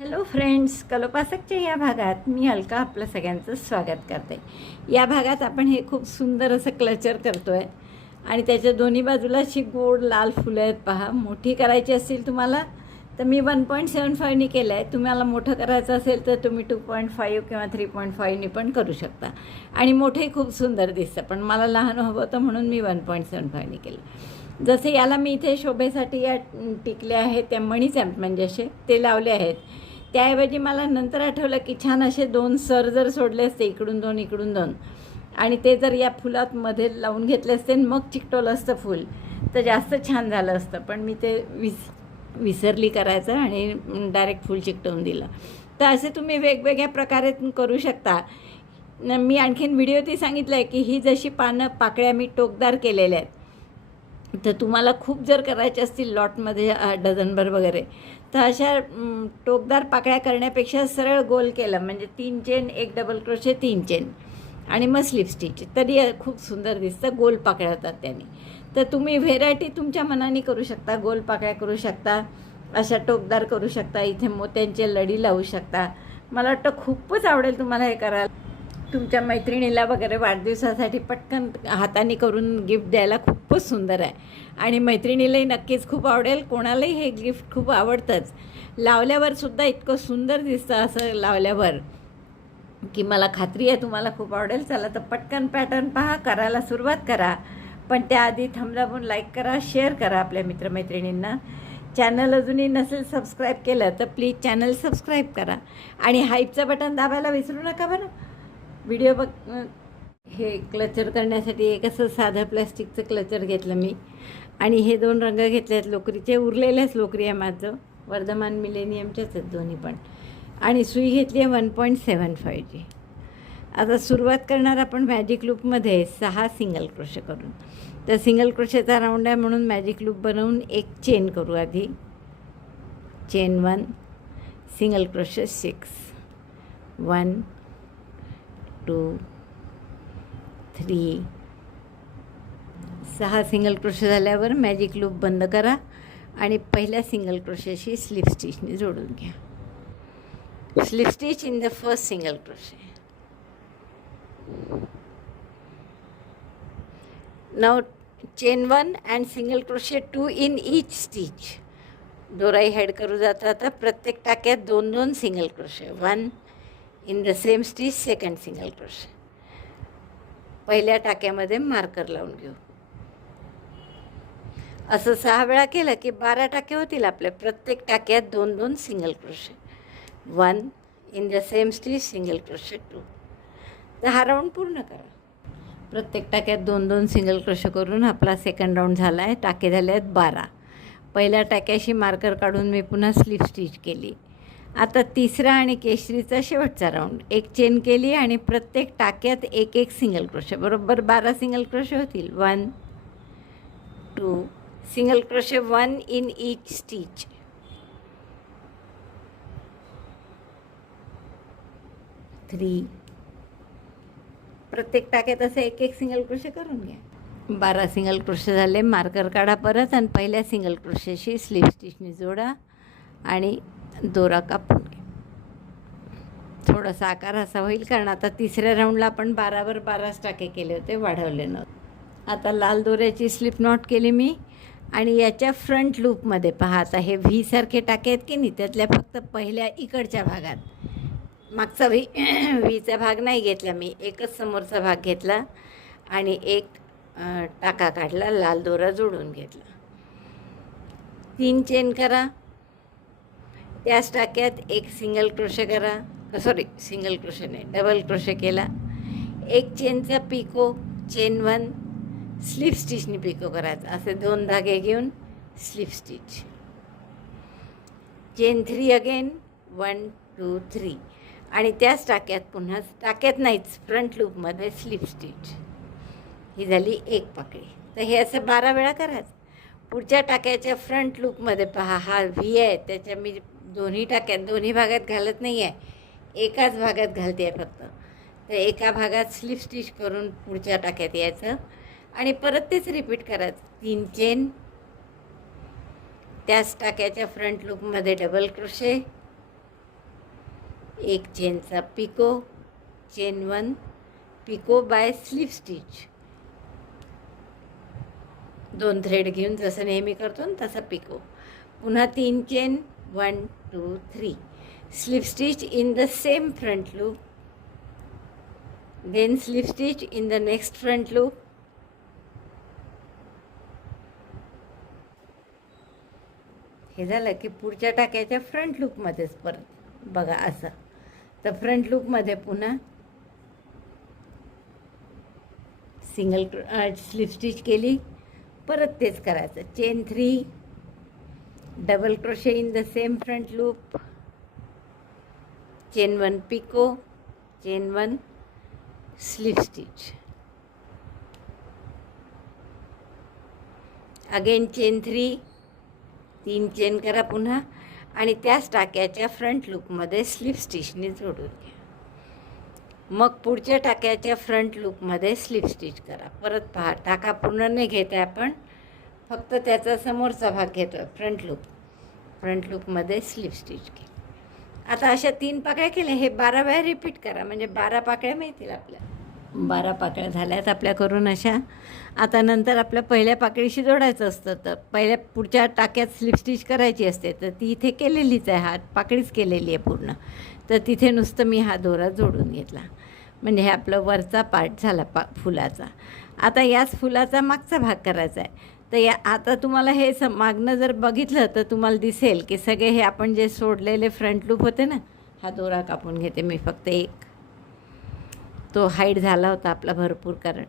Hello friends, कलोपासकच्या या भागात मी अलका आपलं सगळ्यांचं स्वागत करते. या भागात आपण हे खूप सुंदर असं क्लचर करतो आहे आणि त्याच्या दोन्ही बाजूला अशी गोड लाल फुलं आहेत. पहा, मोठी करायची असतील तुम्हाला तर मी 1.75नी केलं आहे. तुम्हाला मोठं करायचं असेल तर तुम्ही 2.5 किंवा 3.5नी पण करू शकता आणि मोठंही खूप सुंदर दिसतं. पण मला लहान हवं होतं म्हणून मी 1.75नी केलं. जसे याला मी इथे शोभेसाठी या टिकल्या आहेत त्या मणीच म्हणजे असे ते लावले आहेत. त्याऐवजी मला नंतर आठवलं की छान असे 2 सर जर सोडले असते, इकडून 2 इकडून 2, आणि ते जर या फुलात मध्ये लावून घेतले असते मग चिकटवलं असतं फूल तर जास्त छान झालं असतं. पण मी ते विसरली करायचं आणि डायरेक्ट फूल चिकटवून दिलं. तर असे तुम्ही वेगवेगळ्या प्रकारे करू शकता. मी आणखीन व्हिडिओ ती सांगितलं आहे की ही जशी पाकळ्या मी टोकदार केलेल्या आहेत, तर तुम्हाला खूप जर करायचे असतील लॉटमध्ये डझनभर वगैरे, तर अशा टोकदार पाकळ्या करण्यापेक्षा सरळ गोल केलं म्हणजे 3 चेन, 1 डबल क्रोशे, 3 चेन आणि मग स्लिप स्टिच, तरी खूप सुंदर दिसतं. गोल पाकळ्या होतात त्याने. तर तुम्ही व्हेरायटी तुमच्या मनाने करू शकता. गोल पाकळ्या करू शकता, अशा टोकदार करू शकता, इथे मोत्यांचे लडी लावू शकता. मला वाटतं खूपच आवडेल तुम्हाला हे करायला. तुमच्या मैत्रिणीला वगैरे वाढदिवसासाठी पटकन हाताने करून गिफ्ट द्यायला खूपच सुंदर आहे आणि मैत्रिणीलाही नक्कीच खूप आवडेल. कोणालाही हे गिफ्ट खूप आवडतंच. लावल्यावर सुद्धा इतकं सुंदर दिसतं असं लावल्यावर की मला खात्री आहे तुम्हाला खूप आवडेल. चला तर पटकन पॅटर्न पहा, करायला सुरुवात करा. पण त्याआधी थांबून लाईक करा, शेअर करा आपल्या मित्रमैत्रिणींना. चॅनल अजूनही नसेल सबस्क्राईब केलं तर प्लीज चॅनल सबस्क्राईब करा आणि हाईपचं बटन दाबायला विसरू नका बरं. व्हिडिओ हे क्लचर करण्यासाठी एक असं साधं प्लॅस्टिकचं क्लचर घेतलं मी आणि हे 2 रंग घेतले आहेत लोकरीचे. उरलेलेच लोकरी आहे माझं, वर्धमान मिलेनियमचेच आहेत दोन्ही पण. आणि सुई घेतली आहे 1.75ची. आता सुरुवात करणार आपण मॅजिक लूपमध्ये 6 सिंगल क्रोशे करून. तर सिंगल क्रोशेचा राऊंड आहे म्हणून मॅजिक लूप बनवून एक चेन करू आधी. Chain 1, single crochet 6, 1 2 3, 6 single crochet झाल्यावर मॅजिक लूप बंद करा आणि पहिल्या सिंगल क्रोशेशी स्लिप स्टिचने जोडून घ्या. Slip stitch in the first single crochet. Now chain 1 and single crochet 2 in each stitch. Dorai head करू जाता प्रत्येक टाक्यात 2-2 single crochet. 1 in the same stitch, second single crochet. पहिल्या टाक्यामध्ये मार्कर लावून घेऊ. असं 6 वेळा केलं की 12 टाके होतील आपले. प्रत्येक टाक्यात 2-2 single crochet. 1 in the same stitch, single crochet 2. तर हा राऊंड पूर्ण करा. प्रत्येक टाक्यात 2-2 सिंगल क्रोशे करून आपला सेकंड राऊंड झाला आहे. टाके झाले आहेत 12. पहिल्या टाक्याशी मार्कर काढून मी पुन्हा स्लिप स्टिच केली. आता तिसरा आणि केशरीचा शेवटचा राऊंड. एक चेन केली आणि प्रत्येक टाक्यात 1-1 सिंगल क्रोशे, बरोबर 12 सिंगल क्रोशे होतील. 1 2 single crochet 1 in each stitch. 3. प्रत्येक टाक्यात असे 1-1 सिंगल क्रोशे करून घ्या. 12 सिंगल क्रोशे झाले. मार्कर काढा परत आणि पहिल्या सिंगल क्रोशेशी स्लिप स्टिचने जोडा आणि दोरा कापून घ्या. थोडासा आकार असा होईल कारण आता तिसऱ्या राऊंडला आपण 12वर 12 टाके केले होते, वाढवले नव्हते. आता लाल दोऱ्याची स्लिप नॉट केली मी आणि याच्या फ्रंट लूपमध्ये पहा. आता हे व्ही सारखे टाके आहेत की नाही, त्यातल्या फक्त पहिल्या इकडच्या भागात, मागचा व्हीचा भाग नाही घेतला मी, एकच समोरचा भाग घेतला आणि एक टाका काढला, लाल दोरा जोडून घेतला. 3 चेन करा. त्याच टाक्यात 1 सिंगल क्रोशे करा. सिंगल क्रोशे नाही, डबल क्रोशे केला. 1 चेनचा पिको, चेन 1, स्लिप स्टिचनी पिको करायचा. असे 2 धागे घेऊन स्लिप स्टिच. चेन 3 अगेन, 1 2 3 आणि त्याच टाक्यात पुन्हा, टाक्यात नाहीच, फ्रंट लूपमध्ये स्लिप स्टिच. ही झाली एक पाकळी. तर हे असं 12 वेळा करायचं. पुढच्या टाक्याच्या फ्रंट लूपमध्ये पहा, हा व्ही आहे, त्याच्या मी दोन्ही भागात घालत नाही आहे, एकाच भागात घालते आहे फक्त. तर एका भागात स्लिप स्टिच करून पुढच्या टाक्यात यायचं आणि परत तेच रिपीट करायचं. 3 चेन, त्याच टाक्याच्या फ्रंट लूपमध्ये डबल क्रोशे, एक चेनचा picot, chain 1, picot by slip stitch, 2 thread घेऊन जसं नेहमी करतो ना तसा पिको, पुन्हा 3 chain 1 2 3, slip stitch in the same front loop, then slip stitch in the next front loop, हे झालं की पुढच्या टाक्याच्या फ्रंट लूपमध्येच परत बघा असं. तर फ्रंट लूपमध्ये पुन्हा सिंगल स्लिप स्टिच केली, परत तेच करायचं. Chain 3, double crochet in the same front loop, chain 1 picot, chain 1 slip stitch, again chain 3 chain करा पुन्हा आणि त्याच टाक्याच्या फ्रंट लूपमध्ये स्लिप स्टिचने जोडून घ्या. मग पुढच्या टाक्याच्या फ्रंट लूपमध्ये स्लिप स्टिच करा. परत पहा, टाका पूर्ण नाही घेत आहे आपण, फक्त त्याचा समोरचा भाग घेतो आहे. फ्रंट लूपमध्ये स्लिप स्टिच केली. आता अशा 3 पाकळ्या केल्या. हे 12 वेळा रिपीट करा, म्हणजे 12 पाकळ्या मिळतील आपल्याला. 12 पाकळ्या झाल्यात आपल्या करून अशा. आता नंतर आपल्या पहिल्या पाकळीशी जोडायचं असतं, तर पहिल्या पुढच्या टाक्यात स्लिप स्टिच करायची असते, तर ती इथे केलेलीच आहे, हा पाकळीच केलेली आहे पूर्ण. तर तिथे नुसतं मी हा दोरा जोडून घेतला, म्हणजे हे आपलं वरचा पार्ट झाला फुलाचा. आता याच फुलाचा मागचा भाग करायचा आहे. तर आता तुम्हाला हे मागणं जर बघितलं तर तुम्हाला दिसेल की सगळे हे आपण जे सोडलेले फ्रंट लूप होते ना, हा दोरा कापून घेते मी फक्त एक, तो हाईड झाला होता आपला भरपूर कारण.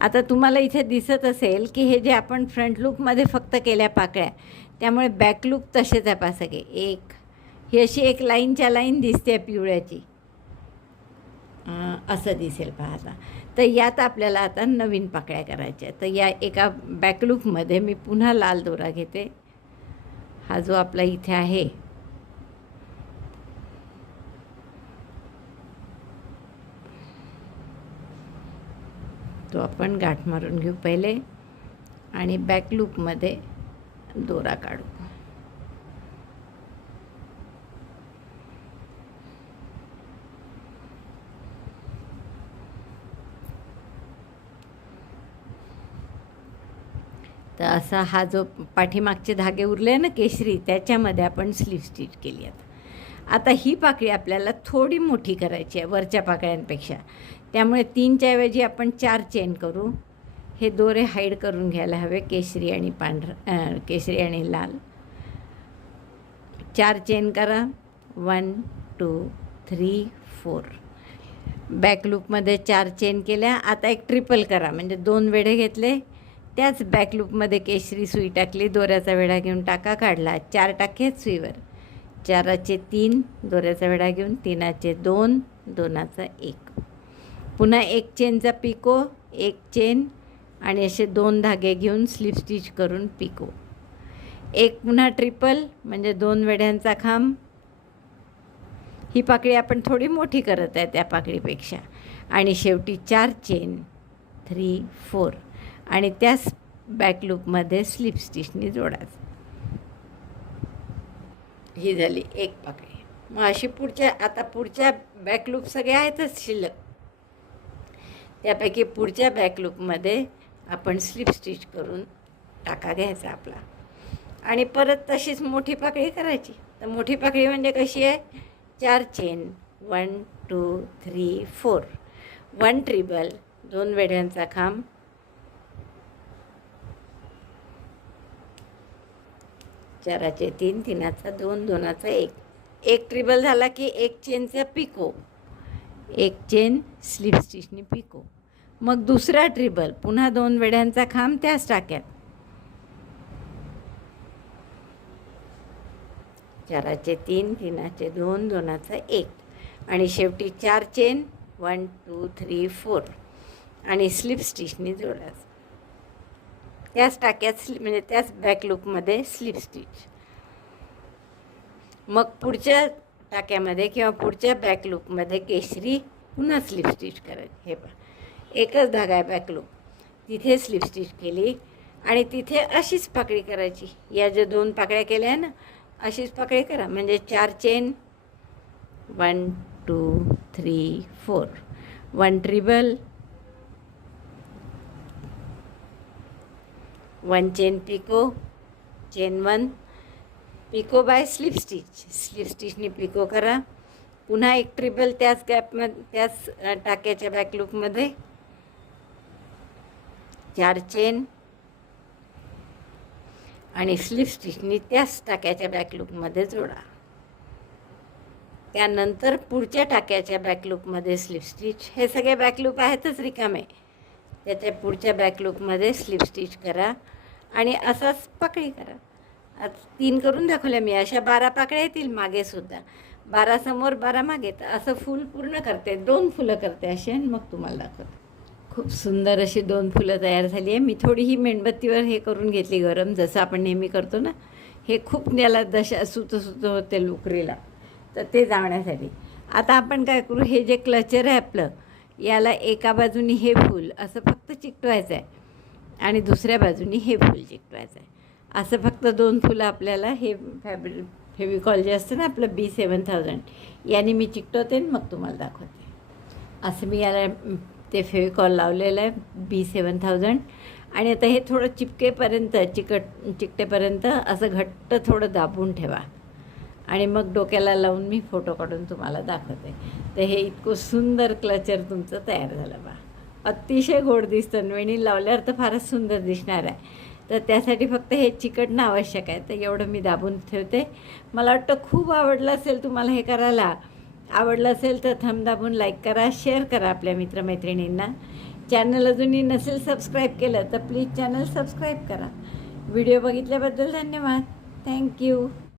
आता तुम्हाला इथे दिसत असेल की हे जे आपण फ्रंट लूपमध्ये फक्त केल्या पाकळ्या, त्यामुळे बॅक लूप तसेच आहे. पहा सगळे एक, ही अशी एक लाईनच्या लाईन दिसते पिवळ्याची, असं दिसेल पहा. आता तर यात आपल्याला आता नवीन पाकळ्या करायच्या. तर या एका बॅक लूपमध्ये मी पुन्हा लाल दोरा घेते, हा जो आपला इथे आहे, तो आपण गाठ मारून घेऊ पहिले आणि बॅक लूपमध्ये दोरा काढू. तर असा हा जो पाठीमागचे धागे उरले ना केशरी, त्याच्यामध्ये आपण स्लिप स्टिच केली. आता ही पाकळी आपल्याला थोडी मोठी करायची आहे वरच्या पाकळ्यांपेक्षा, त्यामुळे 3च्या ऐवजी आपण 4 चेन करू. हे दोरे हाईड करून घ्यायला हवे, केशरी आणि केशरी आणि लाल. 4 चेन करा, 1 2 3 4. बॅक लूपमध्ये 4 चेन केल्या. आता एक ट्रिपल करा, म्हणजे 2 वेढे घेतले, त्याच बॅक लूपमध्ये केशरी सुई टाकली, दोऱ्याचा वेढा घेऊन टाका काढला, 4 टाके आहेत सुईवर, 4चे 3, दोऱ्याचा वेढा घेऊन 3चे 2, 2चा 1, पुन्हा 1 चेनचा पिको, 1 चेन आणि असे 2 धागे घेऊन स्लिप स्टिच करून पिको, एक पुन्हा ट्रिपल म्हणजे 2 वेढ्यांचा खांब. ही पाकळी आपण थोडी मोठी करत आहे त्या पाकळीपेक्षा, आणि शेवटी 4 चेन 3 4 आणि त्याच बॅक लूपमध्ये स्लिप स्टिचनी जोडायचं. ही झाली एक पाकळी. मग अशी आता पुढच्या बॅक लूप सगळ्या आहेतच शिल्लक, त्यापैकी पुढच्या बॅक लूपमध्ये आपण स्लिप स्टिच करून टाका घ्यायचा आपला, आणि परत तशीच मोठी पाकळी करायची. तर मोठी पाकळी म्हणजे कशी आहे, 4 चेन 1 2 3 4, 1 ट्रिबल, 2 वेढ्यांचा खांब, 4चे 3, 3चा 2, 2चा 1, एक ट्रिबल झाला की 1 चेनचा पिको, 1 चेन स्लिप स्टिचनी पिको, मग दुसरा ट्रिबल, पुन्हा 2 वेढ्यांचा खांब त्याच टाक्यात, 4चे 3, 3चे 2, 2चा 1 आणि शेवटी 4 चेन 1 2 3 4 आणि स्लिप स्टिचनी जोडायचं. त्याच टाक्यात म्हणजे त्याच बॅक लूपमध्ये स्लिप स्टिच. मग पुढच्या टाक्यामध्ये किंवा पुढच्या बॅक लूपमध्ये केशरी पुन्हा स्लिप स्टिच करायची. हे पहा, एकच धागा आहे बॅक लूप, तिथे स्लिप स्टिच केली आणि तिथे अशीच पाकळी करायची. या ज्या 2 पाकळ्या केल्या आहे ना, अशीच पाकळी करा, म्हणजे 4 chain 1 2 3 4, 1 treble, 1 chain picot, chain 1, picot by slip stitch, slip स्टिचनी पिको करा. पुन्हा एक ट्रिबल त्याच गॅपमध्ये, त्याच टाक्याच्या बॅक लूपमध्ये 4 चेन आणि स्लिप स्टिचनी त्याच टाक्याच्या बॅक लूपमध्ये जोडा. त्यानंतर पुढच्या टाक्याच्या बॅक लूपमध्ये स्लिप स्टिच. हे सगळे बॅक लूप आहेतच रिकामे, त्याच्या पुढच्या बॅक लूपमध्ये स्लिप स्टिच करा आणि असाच पाकळी करा. आता 3 करून दाखवल्या मी. अशा 12 पाकळ्या येतील मागे सुद्धा, 12 समोर 12 मागे. तर असं फूल पूर्ण करते, 2 फुलं करते अशी आणि मग तुम्हाला दाखवते. खूप सुंदर अशी 2 फुलं तयार झाली आहे. मी थोडी ही मेणबत्तीवर हे करून घेतली गरम, जसं आपण नेहमी करतो ना. हे खूप याला दशा सुत होते लुकरीला, तर ते जाण्यासाठी. आता आपण काय करू, हे जे क्लचर आहे आपलं, याला एका बाजूनी हे फूल असं फक्त चिकटवायचं आहे आणि दुसऱ्या बाजूनी हे फूल चिकटवायचं आहे. असं फक्त 2 फुलं आपल्याला हे फेविकॉल जे असतं ना आपलं B7000, याने मी चिकटवते आणि मग तुम्हाला दाखवते. असं मी याला ते फेविकॉल लावलेलं आहे B7000. आणि आता हे थोडं चिपकेपर्यंत, चिकटेपर्यंत असं घट्ट थोडं दाबून ठेवा आणि मग डोक्याला लावून मी फोटो काढून तुम्हाला दाखवते. तर हे इतकं सुंदर क्लचर तुमचं तयार झालं बा. अतिशय गोड दिसतं, वेणी लावल्यावर तर फारच सुंदर दिसणार आहे. तर त्यासाठी फक्त हे चिकटणं आवश्यक आहे. तर एवढं मी दाबून ठेवते. मला वाटतं खूप आवडलं असेल तुम्हाला हे करायला. आवडलं असेल तर थंब दाबून लाईक करा, शेअर करा आपल्या मित्रमैत्रिणींना. चॅनल अजूनही नसेल सबस्क्राईब केलं तर प्लीज चॅनल सबस्क्राईब करा. व्हिडिओ बघितल्याबद्दल धन्यवाद. थँक्यू.